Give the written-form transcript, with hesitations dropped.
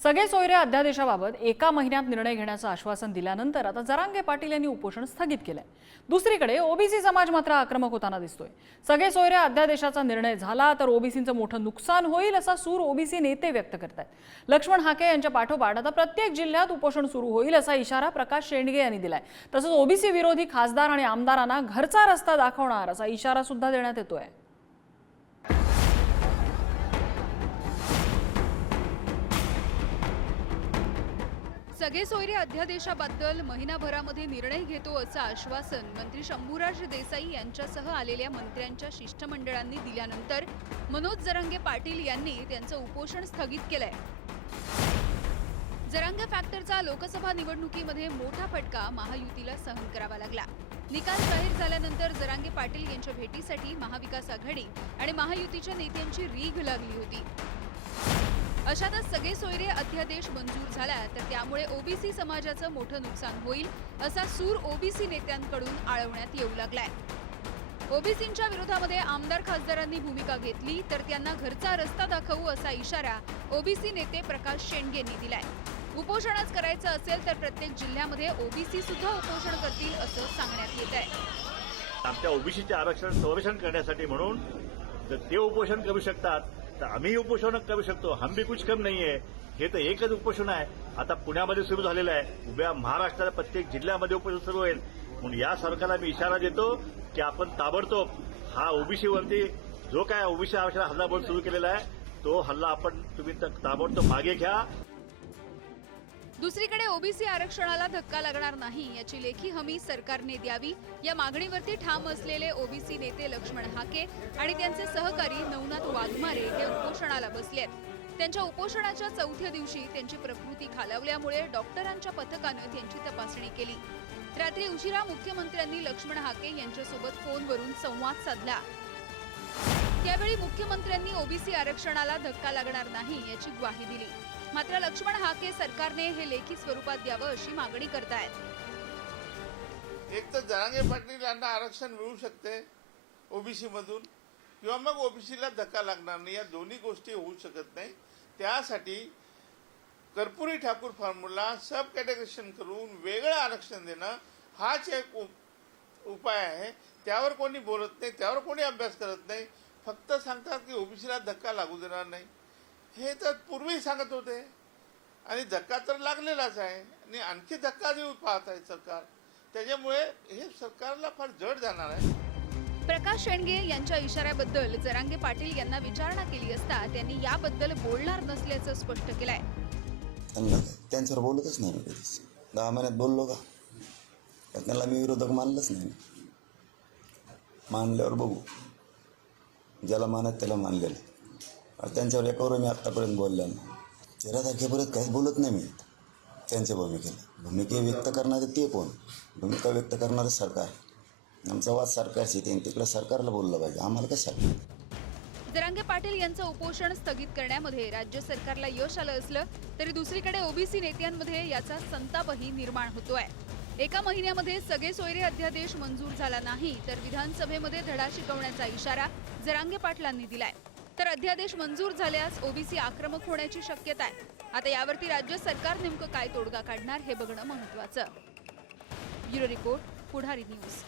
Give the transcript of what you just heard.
सगळे सोयरे अध्यादेशाबाबत एका महिन्यात निर्णय घेण्याचं आश्वासन दिल्यानंतर आता जरांगे पाटील यांनी उपोषण स्थगित केलंय। दुसरीकडे ओबीसी समाज मात्र आक्रमक होताना दिसतोय। सगळे सोयरे अध्यादेशाचा निर्णय झाला तर ओबीसींचं मोठं नुकसान होईल असा सूर ओबीसी नेते व्यक्त करतायत। लक्ष्मण हाके यांच्या पाठोपाठ आता प्रत्येक जिल्ह्यात उपोषण सुरू होईल असा इशारा प्रकाश शेंडगे यांनी दिलाय। तसंच ओबीसी विरोधी खासदार आणि आमदारांना घरचा रस्ता दाखवणार असा इशारा सुद्धा देण्यात येतोय। सगळे सोयरे अध्यादेशाबद्दल महिनाभरामध्ये निर्णय घेतो असं आश्वासन मंत्री शंभूराज देसाई यांच्यासह आलेल्या मंत्र्यांच्या शिष्टमंडळांनी दिल्यानंतर मनोज जरांगे पाटील यांनी त्यांचं उपोषण स्थगित केलंय। जरांगे फॅक्टरचा लोकसभा निवडणुकीमध्ये मोठा फटका महायुतीला सहन करावा लागला। निकाल जाहीर झाल्यानंतर जरांगे पाटील यांच्या भेटीसाठी महाविकास आघाडी आणि महायुतीच्या नेत्यांची रीघ लागली होती। अशातच सगळे सोयरे अध्यादेश मंजूर झाला तर त्यामुळे ओबीसी समाजाचं मोठं नुकसान होईल असा सूर ओबीसी नेत्यांकडून आळवण्यात येऊ लागलाय। ओबीसींच्या विरोधामध्ये आमदार खासदारांनी भूमिका घेतली तर त्यांना घरचा रस्ता दाखवू असा इशारा ओबीसी नेते प्रकाश शेंडगेंनी दिलाय। उपोषणच करायचं असेल तर प्रत्येक जिल्ह्यामध्ये ओबीसी सुद्धा उपोषण करतील असं सांगण्यात येत आहे। आमच्या ओबीसीचे आरक्षण संरक्षण करण्यासाठी म्हणून जर ते उपोषण करू शकतात तर आम्ही उपोषण करू शकतो। हम भी कुछ कम नाहीये। हे तर एकच उपोषण आहे, आता पुण्यामध्ये सुरू झालेलं आहे। उभ्या महाराष्ट्राच्या प्रत्येक जिल्ह्यामध्ये उपोषण सुरू होईल। म्हणून या सरकारला मी इशारा देतो की आपण ताबडतोब हा ओबीसीवरती जो काय ओबीसी आरक्षण हल्ला सुरू केलेला आहे तो हल्ला तुम्ही ताबडतोब मागे घ्या। दुसरीकडे ओबीसी आरक्षणाला धक्का लागणार नाही याची लेखी हमी सरकारने द्यावी या मागणीवरती ठाम असलेले ओबीसी नेते लक्ष्मण हाके आणि त्यांचे सहकारी नवनाथ वाघमारे हे उपोषणाला बसलेत। त्यांच्या उपोषणाच्या चौथ्या दिवशी त्यांची प्रकृती खालावल्यामुळे डॉक्टरांच्या पथकानं त्यांची तपासणी केली। रात्री उशिरा मुख्यमंत्र्यांनी लक्ष्मण हाके यांच्यासोबत फोनवरून संवाद साधला। त्यावेळी मुख्यमंत्र्यांनी ओबीसी आरक्षणाला धक्का लागणार नाही याची ग्वाही दिली। मात्र लक्ष्मण हाके सरकारने हे लेखी स्वरूपात द्यावं अशी मागणी करतायत। एक तर जरांगे पाटील यांना आरक्षण मिळू शकते ओबीसी मधून किंवा मग ओबीसीला धक्का लागणार नाही, या दोन्ही गोष्टी होऊ शकत नाही। त्यासाठी कर्पुरी ठाकूर फॉर्म्युला सब कॅटेगरीशन करून वेगळं आरक्षण देणं हाच एक उपाय आहे। त्यावर कोणी बोलत नाही, त्यावर कोणी अभ्यास करत नाही, फक्त सांगतात की ओबीसीला धक्का लागू देणार नाही। हे तर पूर्वी सांगत होते आणि धक्का तर लागलेलाच आहे आणि आणखी धक्का देऊ पाहत आहे सरकार। त्याच्यामुळे हे सरकारला फार जड जाणार आहे। प्रकाश शेंडगे यांच्या इशाऱ्याबद्दल जरांगे पाटील यांना विचारणा केली असता त्यांनी याबद्दल बोलणार नसल्याचं स्पष्ट केलंय। त्यांच्यावर बोलतच नाही मी कधीच। 10 महिन्यात बोललो का? त्यांना मी विरोधक मानलंच नाही। मानल्यावर बघू, ज्याला मानत त्याला मानलेलं। त्यांच्यावर एकावर मी आत्तापर्यंत बोललो नाही। 13 तारखेपर्यंत काहीच बोलत नाही मी त्यांच्या भूमिके व्यक्त करणारे ते कोण? भूमिका व्यक्त करणारं सरकार। आमचा वाद सरकारशी, तिकडे सरकारला बोललं पाहिजे, आम्हाला कशाला? जरांगे पाटील यांचं उपोषण स्थगित करण्यामध्ये राज्य सरकारला यश आलं असलं तरी दुसरीकडे ओबीसी नेत्यांमध्ये याचा संतापही निर्माण होतोय। एका महिन्यामध्ये सगळे सोयरे अध्यादेश मंजूर झाला नाही तर विधानसभेमध्ये धडा शिकवण्याचा इशारा जरांगे पाटलांनी दिलाय। तर अध्यादेश मंजूर झाल्यास ओबीसी आक्रमक होण्याची शक्यता आहे। आता यावरती राज्य सरकार नेमकं काय तोडगा काढणार हे बघणं महत्त्वाचं। ब्युरो रिपोर्ट, पुढारी न्यूज।